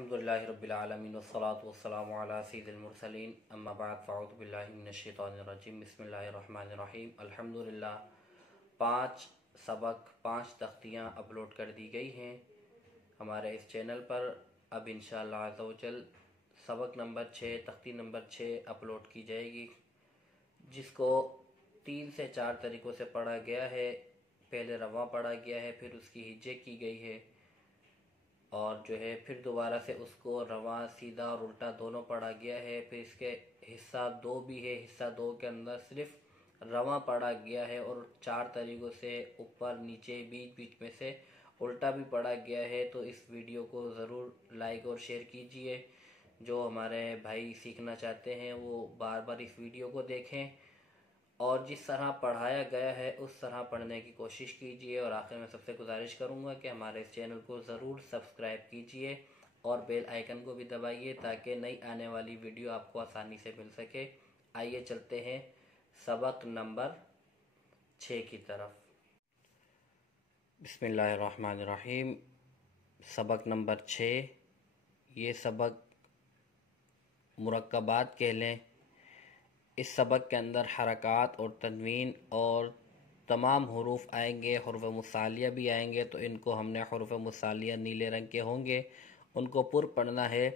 अल्हम्दुलिल्लाहि रब्बिल आलमीन वस्सलातु वस्सलामु अला सय्यिदिल मुरसलीन अम्मा बाद फ़अऊज़ु बिल्लाहि मिनश शैतानिर रजीम बिस्मिल्लाहिर रहमानिर रहीम अल्हम्दुलिल्लाह। 5 सबक 5 तख्तियाँ अपलोड कर दी गई हैं हमारे इस चैनल पर। अब इंशाअल्लाह अज़्ज़ा व जल सबक नंबर 6 तख्ती नंबर 6 अपलोड की जाएगी, जिसको 3 से 4 तरीक़ों से पढ़ा गया है। पहले रवा पढ़ा गया है, फिर उसकी हिज्जे की गई है और जो है फिर दोबारा से उसको रवा सीधा और उल्टा दोनों पढ़ा गया है। फिर इसके हिस्सा 2 भी है, हिस्सा 2 के अंदर सिर्फ रवा पढ़ा गया है और 4 तरीक़ों से ऊपर नीचे बीच बीच में से उल्टा भी पढ़ा गया है। तो इस वीडियो को ज़रूर लाइक और शेयर कीजिए। जो हमारे भाई सीखना चाहते हैं वो बार बार इस वीडियो को देखें और जिस तरह पढ़ाया गया है उस तरह पढ़ने की कोशिश कीजिए। और आखिर में सबसे गुजारिश करूंगा कि हमारे इस चैनल को ज़रूर सब्सक्राइब कीजिए और बेल आइकन को भी दबाइए ताकि नई आने वाली वीडियो आपको आसानी से मिल सके। आइए चलते हैं सबक नंबर 6 की तरफ। बिस्मिल्लाहिर्रहमानिर्रहीम। सबक नंबर 6, ये सबक मुरक्कबात कह लें। इस सबक के अंदर हरकात और तनवीन और तमाम हुरूफ आएंगे, हुरूफ मुसालिया भी आएंगे। तो इनको हमने हुरूफ मुसालिया नीले रंग के होंगे, उनको पुर पढ़ना है।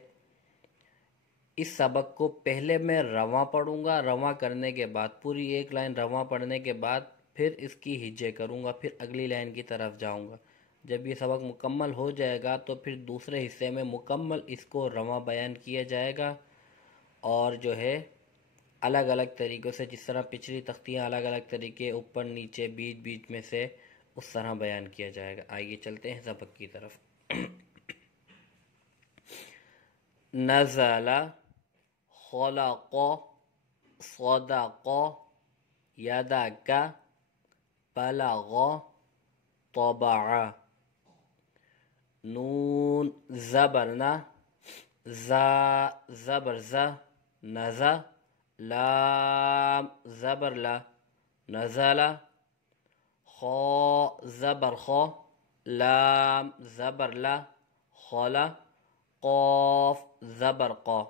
इस सबक को पहले मैं रवा पढ़ूंगा, रवा करने के बाद पूरी एक लाइन रवा पढ़ने के बाद फिर इसकी हिज्जे करूंगा, फिर अगली लाइन की तरफ जाऊंगा। जब ये सबक मुकम्मल हो जाएगा तो फिर दूसरे हिस्से में मुकम्मल इसको रवा बयान किया जाएगा और जो है अलग अलग तरीक़ों से, जिस तरह पिछली तख्तियाँ अलग अलग तरीके ऊपर नीचे बीच बीच में से उस तरह बयान किया जाएगा। आइए चलते हैं सबक की तरफ। नज़ला, खलक़ा, सदक़ा, यदका, बलग़ा, तबअ। नून ज़बरना, ज़ा ज़बर ज़ा, नज़ा, लाम ज़बर ला, नज़ला, खा ज़बर खा, लाम ज़बर ला, खला, क़ाफ ज़बर क़ा,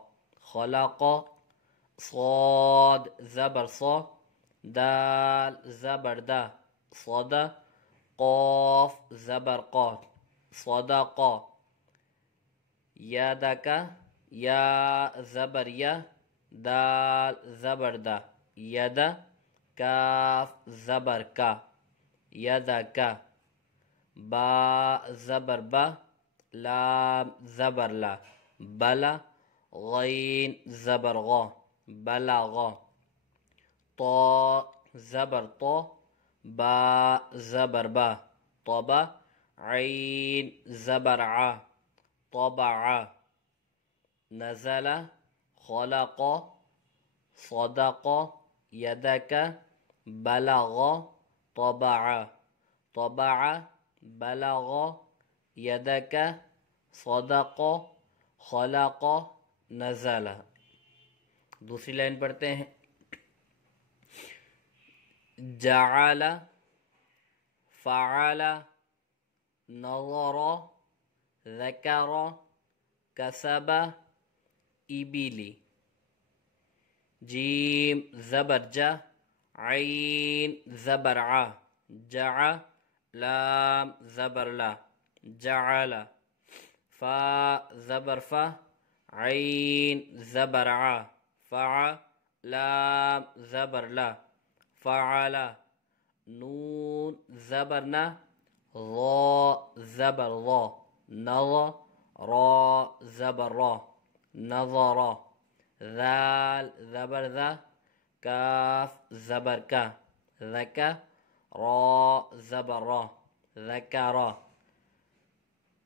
खलक़ा, साद ज़बर सा, दाल ज़बर दा, सदा, क़ाफ ज़बर क़ा, सदक़ा, यदका, या ज़बर या, दाल ज़बर दा, यदा, काफ ज़बर का, यदका, बा ज़बर बा, लाम ज़बर ला, बला, गैन ज़बर गा, बलगा, ता ज़बर ता, बा ज़बर बा, तबा, ऐन ज़बर आ, तबआ। नज़ला, खलक़ा, सदक़ा, यदका, बलग़ा, तबअ, तबअ, बलग़ा, यदका, सदक़ा, खलक़ा, नज़ला। दूसरी लाइन पढ़ते हैं। जअला, फ़अला, नज़रा, ज़करा, कसबा, इबिली। जीम ज़बर जा, ऐन ज़बर आ, जआ, लाम ज़बर ला, जअला, फ़ा ज़बर फ़ा, ऐन ज़बर आ, फ़अ, लाम ज़बर ला, फ़अला। नून ज़बर ना, ज़ा ज़बर ज़ा, नज़ा, रा ज़बर रा, नज़रा, ज़ाल ज़बर ज़ा, काफ ज़बर का, ज़का, रा ज़बर रा, ज़करा,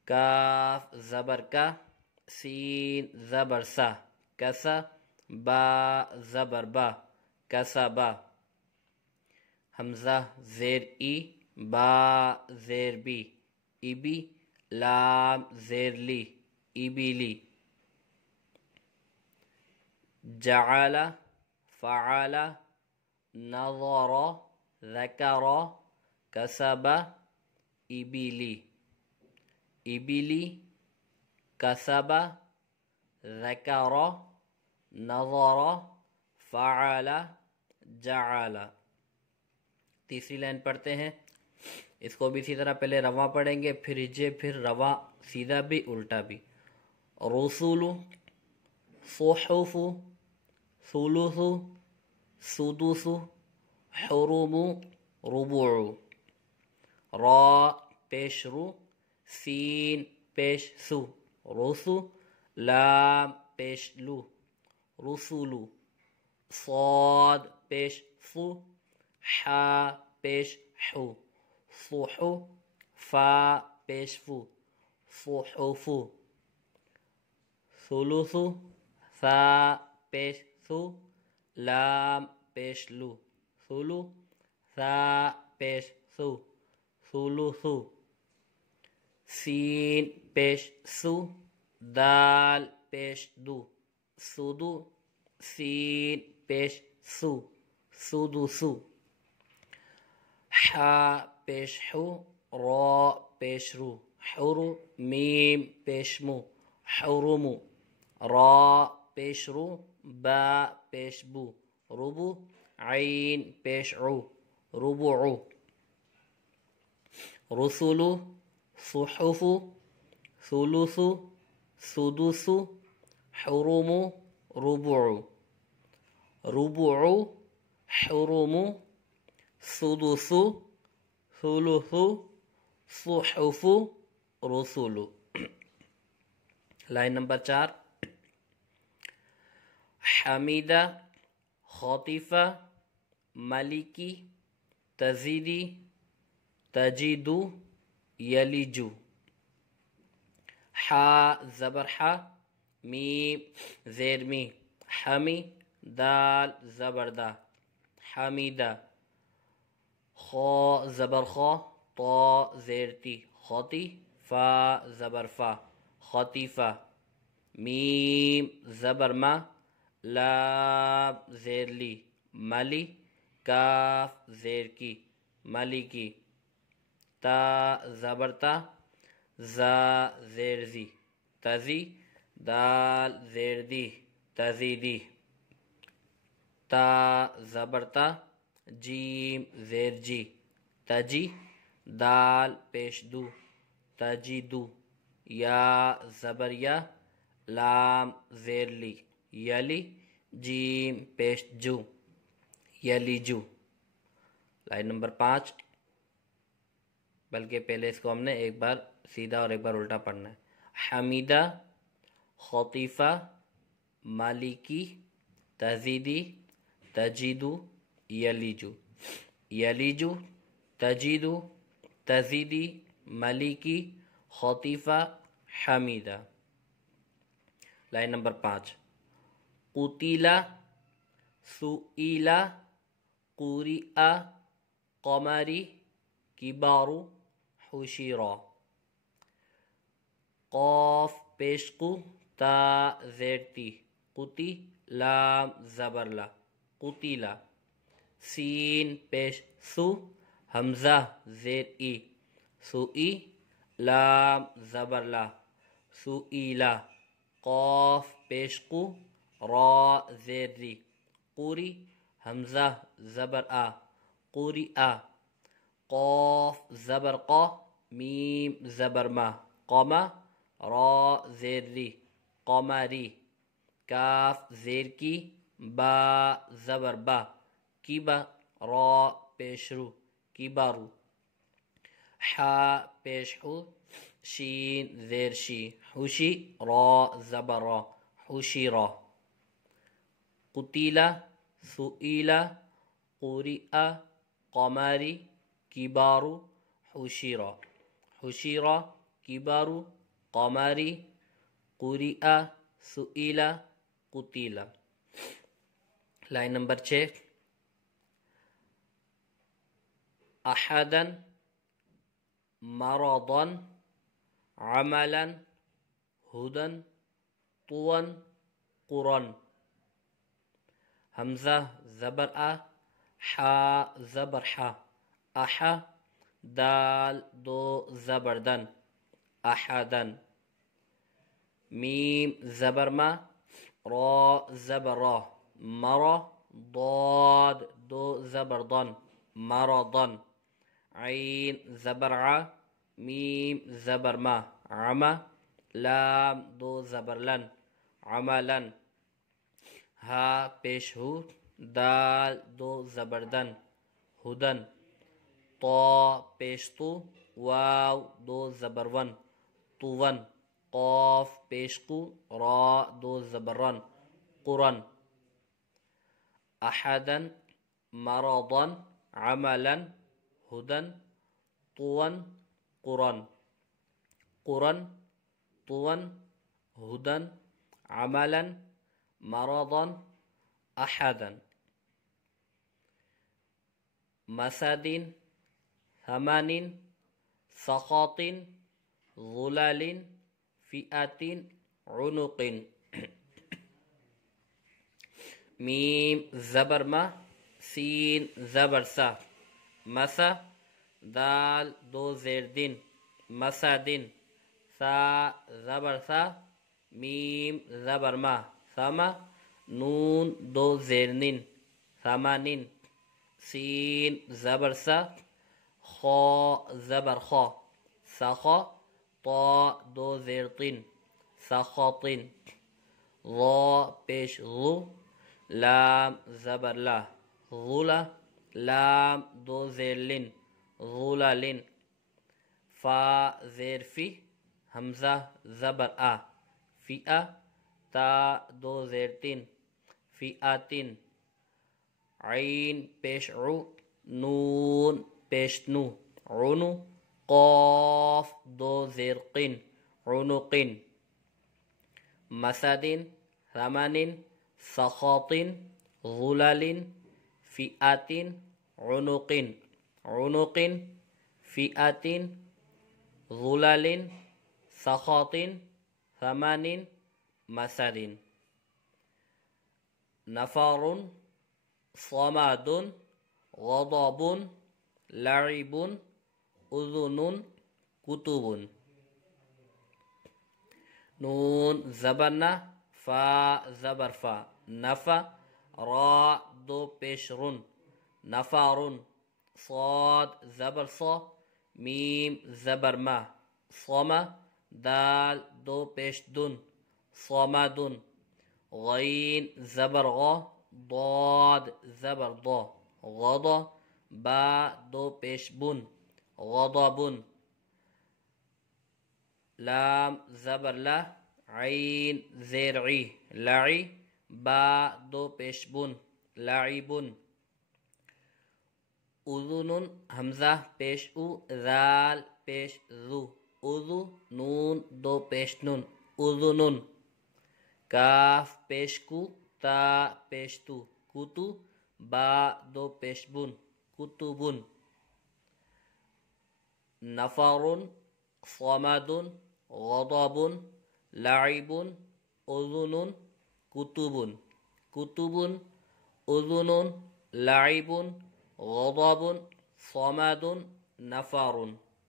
काफ ज़बर का, सीन ज़बर सा, कसा, बा ज़बर बा, कसबा। हमज़ा ज़ेर ई, बा ज़ेर बी, इबी, लाम ज़ेर ली, इबिली। जअला, फ़अला, नज़रा, ज़करा, कसबा, इबिली। इबिली, کسب ذکر نظر فعل جعل. تیسری لائن پڑھتے ہیں. اس کو بھی اسی طرح پہلے رواں پڑھیں گے، پھر ہجے، پھر رواں سیدھا بھی الٹا بھی. رسول صحف ثلث سدس حرم ربع. را پیش رو، سین پیش سو رسو، لام پیش لو رسولو، صاد پیش صو، حا پیش حو صحو، فا پیش فو صحفو، ثلث ثا پیش ثو، لام پیش لو ثلو، ثا پیش ثو ثلثو، سین پیش سو، دال پیش دو سدو، سین پیش سو سدسو، حا پیش حو، را پیش رو حرو، میم پیش مو حرمو، را پیش رو، با پیش بو ربو، عین پیش عو ربعو. رسول صحف ثلث سدس حرم ربع. ربع حرم سدس ثلث صحف رسول. Line number 4. حمیدہ خاطفہ ملکی تزیدی تجیدو یلیجو. حا زبر حا، میم زیر می حمی، دال زبر دا حمیدہ. خا زبر خا، طا زیر تی خاطی، فا زبر فا خاطیفہ. میم زبر ما، لام زیر لی ملی، کاف زیر کی ملکی. تا زبر تا، زا زیر زی تزی، دال زیر دی تزیدی. تا زبر تا، جیم زیر جی تجی، دال پیش دو تجیدو. یا زبر یا، لام زیر لی یلی، جیم پیش جو یلیجو. Line number 5. بلکہ پہلے اس کو ہم نے ایک بار سیدھا اور ایک بار الٹا پڑھنا ہے. حمیدہ خاطفہ مالکی تزیدی تجیدو یلیجو. یلیجو تجیدو تزیدی ملکی خاطفہ حمیدہ. Line number 5. قتیلہ سئیلہ قریئہ قمری کبارو حشیرہ. قاف پیش قو، تا زیر تی قتی، لام زبر لا قتیلہ. سین پیش سو، حمزہ زیر ای سوئی، لام زبر لا سوئیلا. قاف پیش قو، را زیر ری قوری، حمزہ زبر آ قوری آ. قاف زبر قا، میم زبر ما قما، را زیر ری قمری. کاف زیر کی، با زبر با کیبا، را پیش رو کیبارو. حا پیش حو، شین زیر شی حوشی، را زبر را حوشی را. قتیلہ سئیلہ قریئہ قمری کبارو حشیرہ. حشیرہ کبارو قمری قریئہ سئیلہ قتیلہ. Line number 6. احدا مرضا عملا ہدا طوا قرا. حمزہ زبر آ، حا زبر حا احا، دال دو زبر دن احدن. میم زبر ما، را زبر را، مرا، ضاد دو زبر ضن، مرضا، عین زبر ع، میم زبر ما، عما، لام دو زبر لن، عملا، ہا پیش ہو، دال دو زبردن، ہدن، طا پیش تو، واو دو زبر ون، طون، قاف پیش قو، را دو زبرن، قرن، احدا، مرضا، عملا، هدى، طون، قرن، قرن، طون، هدى، عملا، مرضا، احدا، مسد، ثمن، سخط، ظلال، فئة، عنق. میم زبر ما، سین زبر سا، مسا، دال دو زیر دن، مسدن، سا زبر سا، میم زبر ما، سما، نون دو زیر نن، ثمانین، سین زبر سا، خا زبر خا، سخا، طا دو زیر طن، سخاطن، ظا پیش ظو، لام زبر لا، ظلا، لام دو زیر لن، ظلالن، فا زیر فی، حمزہ زبر آ، فئہ، تا دو زیر تین، فئاتن، عین پیش عو، نون پیش نو، عنو، قاف دو زیر قن، عنقن، مسدن، ثمن، سخاط، ظلال، فئات، عنق، عنق، فئات، ظلال، سخاط، ثمن، مسد. نفر، صمد، غضب، لعب، اذن، کتب. نون زبر نا، فا زبر فا، نفا، را دو پیش رن، نفارن، صاد زبر صا، میم زبر ما، صما، دال دو پیش دن، صمدن، غین زبر غا، ضاد زبر ضا، غضا، با دو پیش بن، غضبن، لام زبر لا، عین زیر عی، لعی، با دو پیش بن، لعبن، اذن حمزہ پیش او، ذال پیش ذو، اذو، نون دو پیش نن، اذنن، کاف پیش کو، تا پیش تو، کتو، با دو پیش بن، کتبن. نفر، صمد، غضب، لعب، اذن، کتب، کتب، اذن، لعب، غضب، صمد، نفر.